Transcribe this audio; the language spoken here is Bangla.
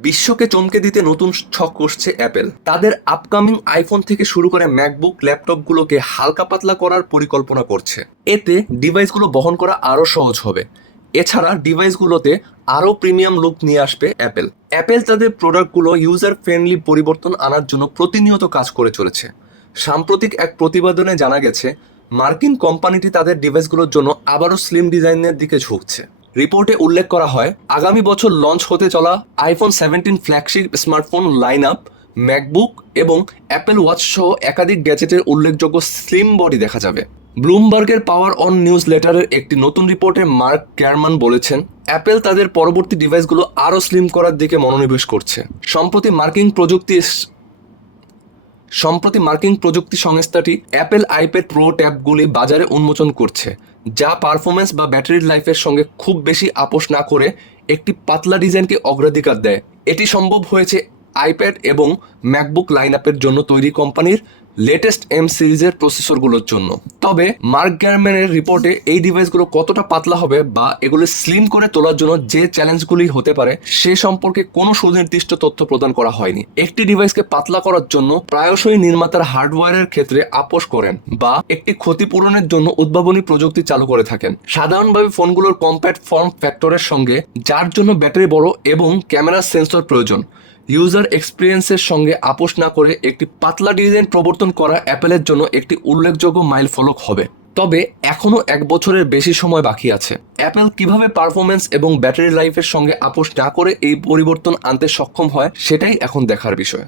বিশ্বকে চমকে দিতে নতুন ছক কষছে অ্যাপেল। তাদের আপকামিং আইফোন থেকে শুরু করে ম্যাকবুক ল্যাপটপগুলোকে হালকা পাতলা করার পরিকল্পনা করছে। এতে ডিভাইসগুলো বহন করা আরও সহজ হবে। এছাড়া ডিভাইসগুলোতে আরও প্রিমিয়াম লুক নিয়ে আসবে অ্যাপেল। অ্যাপেল তাদের প্রোডাক্টগুলো ইউজার ফ্রেন্ডলি পরিবর্তন আনার জন্য প্রতিনিয়ত কাজ করে চলেছে। সাম্প্রতিক এক প্রতিবেদনে জানা গেছে, মার্কিন কোম্পানিটি তাদের ডিভাইসগুলোর জন্য আবারও স্লিম ডিজাইনের দিকে ঝুঁকছে। রিপোর্টে উল্লেখ করা হয়, আগামী বছর লঞ্চ হতে চলা iPhone 17 flagship smartphone line up, MacBook এবং অ্যাপেল ওয়াচ সহ একাধিক গ্যাজেটের উল্লেখযোগ্য স্লিম বডি দেখা যাবে। ব্লুমবার্গের পাওয়ার অন নিউজ লেটারের একটি নতুন রিপোর্টে মার্ক গ্যারমান বলেছেন, অ্যাপেল তাদের পরবর্তী ডিভাইসগুলো আরও স্লিম করার দিকে মনোনিবেশ করছে। সম্প্রতি মার্কিন প্রযুক্তি সংস্থাটি অ্যাপেল আইপ্যাড প্রো ট্যাবগুলি বাজারে উন্মোচন করছে, যা পারফরমেন্স বা ব্যাটারির লাইফের সঙ্গে খুব বেশি আপোষ না করে একটি পাতলা ডিজাইনকে অগ্রাধিকার দেয়। এটি সম্ভব হয়েছে আইপ্যাড এবং ম্যাকবুক লাইন আপের জন্য তৈরি কোম্পানির লেটেস্ট এম সিরিজের প্রসেসরগুলোর জন্য। তবে মার্ক গ্যারম্যানের রিপোর্টে এই ডিভাইসগুলো কতটা পাতলা হবে বা এগুলো স্লিম করে তোলার জন্য যে চ্যালেঞ্জগুলি হতে পারে সে সম্পর্কে কোনো সুনির্দিষ্ট তথ্য প্রদান করা হয়নি। একটি ডিভাইসকে পাতলা করার জন্য প্রায়শই নির্মাতার হার্ডওয়্যারের ক্ষেত্রে আপোষ করেন বা একটি ক্ষতিপূরণের জন্য উদ্ভাবনী প্রযুক্তি চালু করে থাকেন। সাধারণভাবে ফোনগুলোর কম্প্যাক্ট ফর্ম ফ্যাক্টরের সঙ্গে, যার জন্য ব্যাটারি বড় এবং ক্যামেরার সেন্সর প্রয়োজন, ইউজার এক্সপিরিয়েন্সের সঙ্গে আপোষ না করে একটি পাতলা ডিজাইন প্রবর্তন করা অ্যাপেলের জন্য একটি উল্লেখযোগ্য মাইলফলক হবে। তবে এখনও 1 বছরের বেশি সময় বাকি আছে। অ্যাপেল কিভাবে পারফরমেন্স এবং ব্যাটারি লাইফের সঙ্গে আপোষ না করে এই পরিবর্তন আনতে সক্ষম হয় সেটাই এখন দেখার বিষয়।